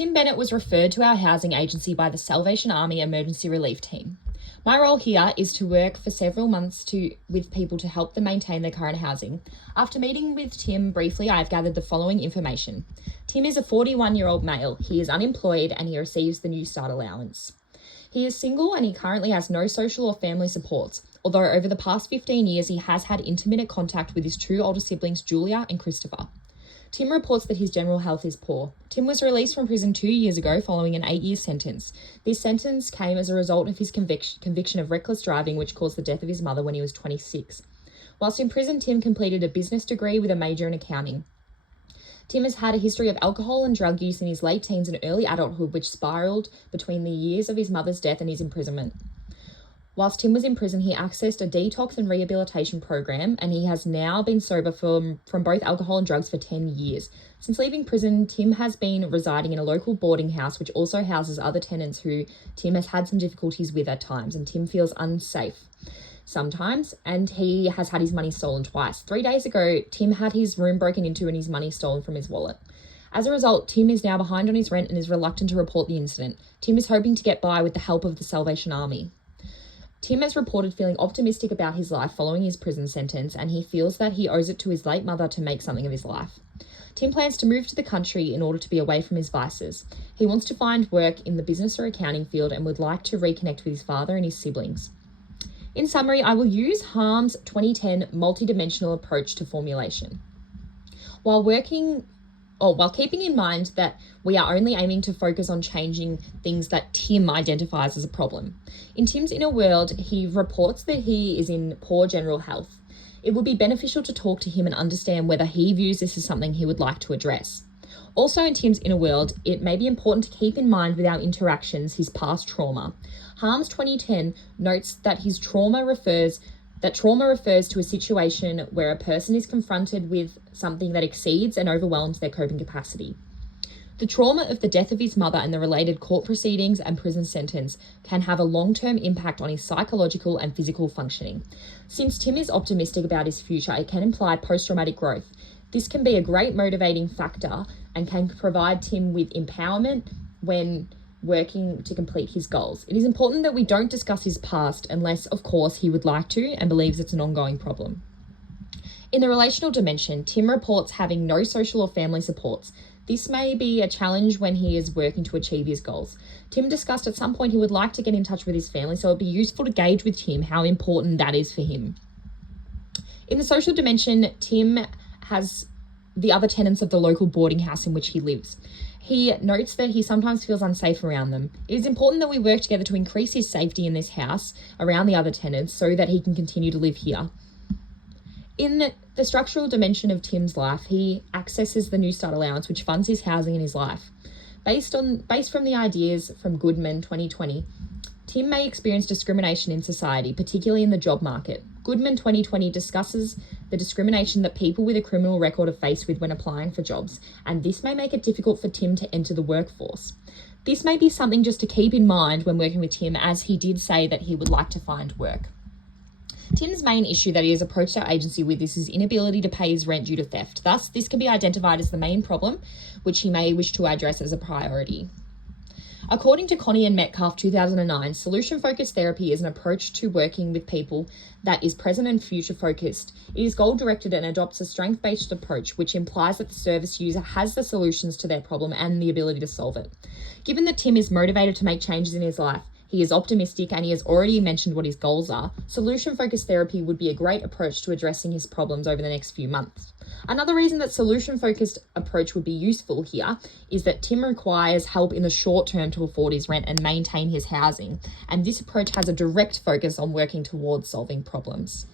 Tim Bennett was referred to our housing agency by the Salvation Army Emergency Relief Team. My role here is to work for several months with people to help them maintain their current housing. After meeting with Tim briefly, I have gathered the following information. Tim is a 41-year-old male. He is unemployed and he receives the New Start allowance. He is single and he currently has no social or family supports, although over the past 15 years he has had intermittent contact with his two older siblings, Julia and Christopher. Tim reports that his general health is poor. Tim was released from prison 2 years ago following an 8-year sentence. This sentence came as a result of his conviction of reckless driving, which caused the death of his mother when he was 26. Whilst in prison, Tim completed a business degree with a major in accounting. Tim has had a history of alcohol and drug use in his late teens and early adulthood, which spiraled between the years of his mother's death and his imprisonment. Whilst Tim was in prison, he accessed a detox and rehabilitation program, and he has now been sober from both alcohol and drugs for 10 years. Since leaving prison, Tim has been residing in a local boarding house, which also houses other tenants who Tim has had some difficulties with at times, and Tim feels unsafe sometimes, and he has had his money stolen twice. 3 days ago, Tim had his room broken into and his money stolen from his wallet. As a result, Tim is now behind on his rent and is reluctant to report the incident. Tim is hoping to get by with the help of the Salvation Army. Tim has reported feeling optimistic about his life following his prison sentence, and he feels that he owes it to his late mother to make something of his life. Tim plans to move to the country in order to be away from his vices. He wants to find work in the business or accounting field and would like to reconnect with his father and his siblings. In summary, I will use Harm's 2010 multidimensional approach to formulation. While keeping in mind that we are only aiming to focus on changing things that Tim identifies as a problem. In Tim's inner world, he reports that he is in poor general health. It would be beneficial to talk to him and understand whether he views this as something he would like to address. Also in Tim's inner world, it may be important to keep in mind with our interactions his past trauma. Harm's 2010 notes that trauma refers to a situation where a person is confronted with something that exceeds and overwhelms their coping capacity. The trauma of the death of his mother and the related court proceedings and prison sentence can have a long-term impact on his psychological and physical functioning. Since Tim is optimistic about his future, it can imply post-traumatic growth. This can be a great motivating factor and can provide Tim with empowerment when working to complete his goals. It is important that we don't discuss his past unless, of course, he would like to and believes it's an ongoing problem. In the relational dimension, Tim reports having no social or family supports. This may be a challenge when he is working to achieve his goals. Tim discussed at some point he would like to get in touch with his family, so it'd be useful to gauge with Tim how important that is for him. In the social dimension, Tim has the other tenants of the local boarding house in which he lives. He notes that he sometimes feels unsafe around them. It is important that we work together to increase his safety in this house around the other tenants so that he can continue to live here. In the structural dimension of Tim's life, he accesses the New Start allowance, which funds his housing in his life. Based from the ideas from Goodman 2020, Tim may experience discrimination in society, particularly in the job market. Goodman 2020 discusses the discrimination that people with a criminal record are faced with when applying for jobs, and this may make it difficult for Tim to enter the workforce. This may be something just to keep in mind when working with Tim, as he did say that he would like to find work. Tim's main issue that he has approached our agency with is his inability to pay his rent due to theft. Thus, this can be identified as the main problem, which he may wish to address as a priority. According to Connie and Metcalf 2009, solution-focused therapy is an approach to working with people that is present and future-focused. It is goal-directed and adopts a strength-based approach, which implies that the service user has the solutions to their problem and the ability to solve it. Given that Tim is motivated to make changes in his life, he is optimistic and he has already mentioned what his goals are, solution-focused therapy would be a great approach to addressing his problems over the next few months. Another reason that solution-focused approach would be useful here is that Tim requires help in the short term to afford his rent and maintain his housing, and this approach has a direct focus on working towards solving problems.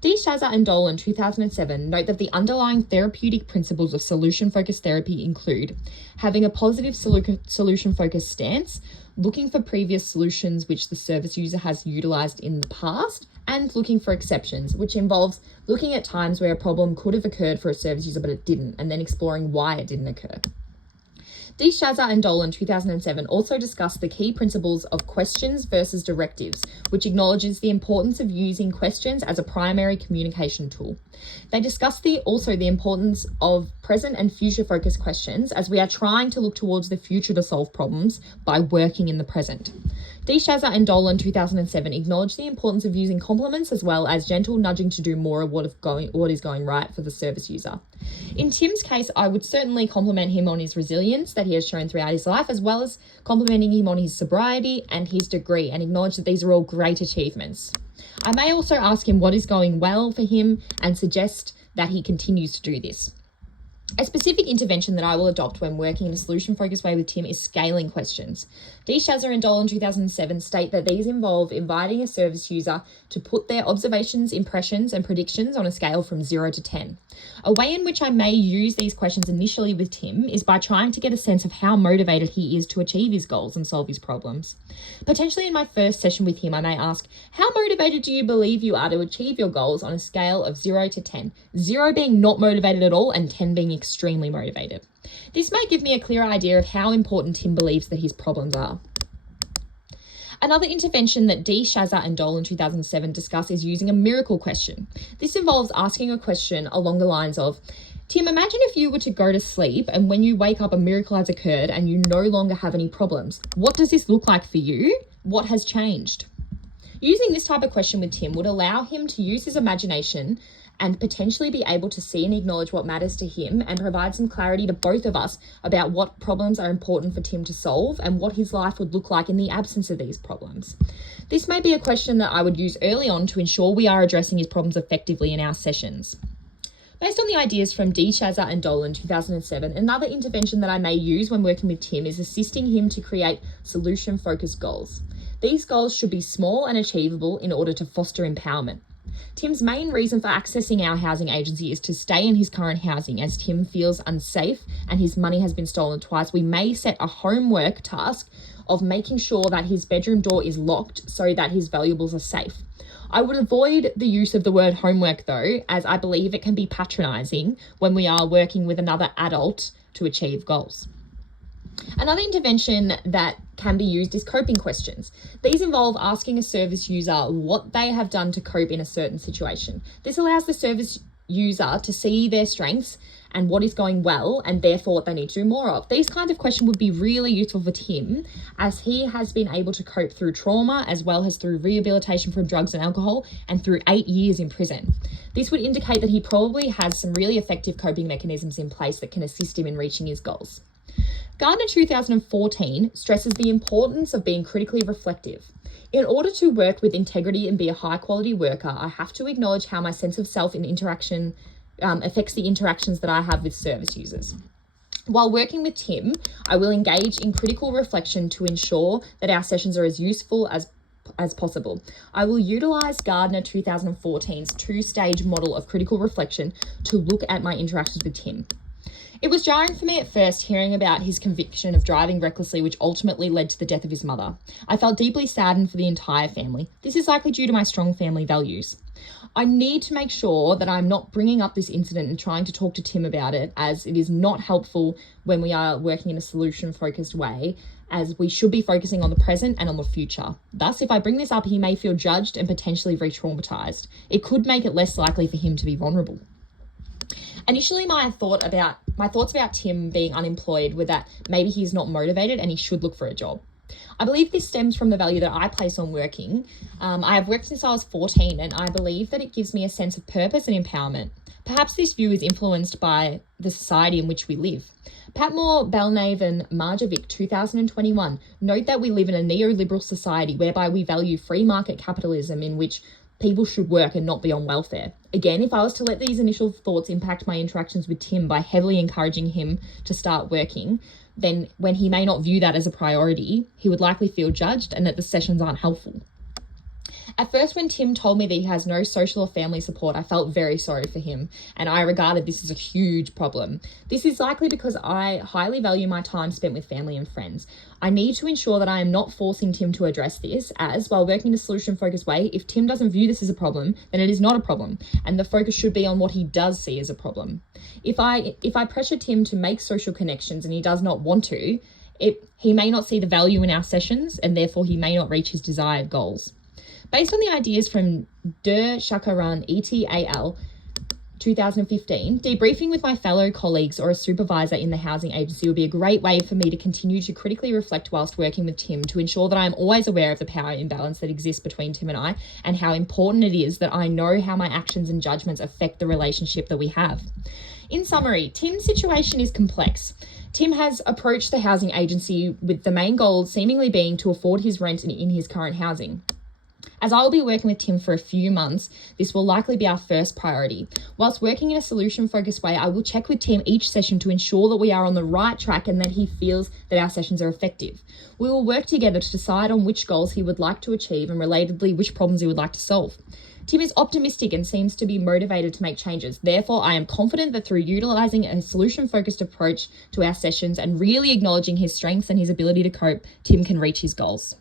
D. Shazer and Dolan 2007 note that the underlying therapeutic principles of solution-focused therapy include having a positive solution-focused stance, looking for previous solutions which the service user has utilized in the past, and looking for exceptions, which involves looking at times where a problem could have occurred for a service user but it didn't, and then exploring why it didn't occur. D. Shazza and Dolan 2007 also discussed the key principles of questions versus directives, which acknowledges the importance of using questions as a primary communication tool. They discussed also the importance of present and future focused questions, as we are trying to look towards the future to solve problems by working in the present. D. Shazza and Dolan 2007 acknowledged the importance of using compliments as well as gentle nudging to do more of what is going right for the service user. In Tim's case, I would certainly compliment him on his resilience that he has shown throughout his life, as well as complimenting him on his sobriety and his degree, and acknowledge that these are all great achievements. I may also ask him what is going well for him and suggest that he continues to do this. A specific intervention that I will adopt when working in a solution-focused way with Tim is scaling questions. D. Shazza and Dolan 2007 state that these involve inviting a service user to put their observations, impressions, and predictions on a scale from 0 to 10. A way in which I may use these questions initially with Tim is by trying to get a sense of how motivated he is to achieve his goals and solve his problems. Potentially in my first session with him, I may ask, how motivated do you believe you are to achieve your goals on a scale of 0 to 10? 0 being not motivated at all and 10 being extremely motivated. This may give me a clear idea of how important Tim believes that his problems are. Another intervention that D. Shazza and Dolan 2007 discuss is using a miracle question. This involves asking a question along the lines of, Tim, imagine if you were to go to sleep and when you wake up a miracle has occurred and you no longer have any problems. What does this look like for you? What has changed? Using this type of question with Tim would allow him to use his imagination and potentially be able to see and acknowledge what matters to him and provide some clarity to both of us about what problems are important for Tim to solve and what his life would look like in the absence of these problems. This may be a question that I would use early on to ensure we are addressing his problems effectively in our sessions. Based on the ideas from D. Shazza and Dolan 2007, another intervention that I may use when working with Tim is assisting him to create solution-focused goals. These goals should be small and achievable in order to foster empowerment. Tim's main reason for accessing our housing agency is to stay in his current housing, as Tim feels unsafe and his money has been stolen twice. We may set a homework task of making sure that his bedroom door is locked so that his valuables are safe. I would avoid the use of the word homework though, as I believe it can be patronising when we are working with another adult to achieve goals. Another intervention that can be used is coping questions. These involve asking a service user what they have done to cope in a certain situation. This allows the service user to see their strengths and what is going well and therefore what they need to do more of. These kinds of questions would be really useful for Tim, as he has been able to cope through trauma as well as through rehabilitation from drugs and alcohol and through 8 years in prison. This would indicate that he probably has some really effective coping mechanisms in place that can assist him in reaching his goals. Gardner 2014 stresses the importance of being critically reflective. In order to work with integrity and be a high quality worker, I have to acknowledge how my sense of self in interaction affects the interactions that I have with service users. While working with Tim, I will engage in critical reflection to ensure that our sessions are as useful as possible. I will utilise Gardner 2014's two-stage model of critical reflection to look at my interactions with Tim. It was jarring for me at first hearing about his conviction of driving recklessly, which ultimately led to the death of his mother. I felt deeply saddened for the entire family. This is likely due to my strong family values. I need to make sure that I'm not bringing up this incident and trying to talk to Tim about it, as it is not helpful when we are working in a solution-focused way, as we should be focusing on the present and on the future. Thus, if I bring this up, he may feel judged and potentially re-traumatized. It could make it less likely for him to be vulnerable. Initially, my thoughts about Tim being unemployed were that maybe he's not motivated and he should look for a job. I believe this stems from the value that I place on working. I have worked since I was 14 and I believe that it gives me a sense of purpose and empowerment. Perhaps this view is influenced by the society in which we live. Patmore, Belnave and Marjovic 2021 note that we live in a neoliberal society whereby we value free market capitalism in which people should work and not be on welfare. Again, if I was to let these initial thoughts impact my interactions with Tim by heavily encouraging him to start working, then when he may not view that as a priority, he would likely feel judged and that the sessions aren't helpful. At first, when Tim told me that he has no social or family support, I felt very sorry for him, and I regarded this as a huge problem. This is likely because I highly value my time spent with family and friends. I need to ensure that I am not forcing Tim to address this, as while working in a solution-focused way, if Tim doesn't view this as a problem, then it is not a problem, and the focus should be on what he does see as a problem. If I pressure Tim to make social connections and he does not want to, he may not see the value in our sessions, and therefore he may not reach his desired goals. Based on the ideas from De Chakaran et al. 2015, debriefing with my fellow colleagues or a supervisor in the housing agency would be a great way for me to continue to critically reflect whilst working with Tim to ensure that I am always aware of the power imbalance that exists between Tim and I, and how important it is that I know how my actions and judgments affect the relationship that we have. In summary, Tim's situation is complex. Tim has approached the housing agency with the main goal seemingly being to afford his rent in his current housing. As I will be working with Tim for a few months, this will likely be our first priority. Whilst working in a solution-focused way, I will check with Tim each session to ensure that we are on the right track and that he feels that our sessions are effective. We will work together to decide on which goals he would like to achieve and, relatedly, which problems he would like to solve. Tim is optimistic and seems to be motivated to make changes. Therefore, I am confident that through utilising a solution-focused approach to our sessions and really acknowledging his strengths and his ability to cope, Tim can reach his goals.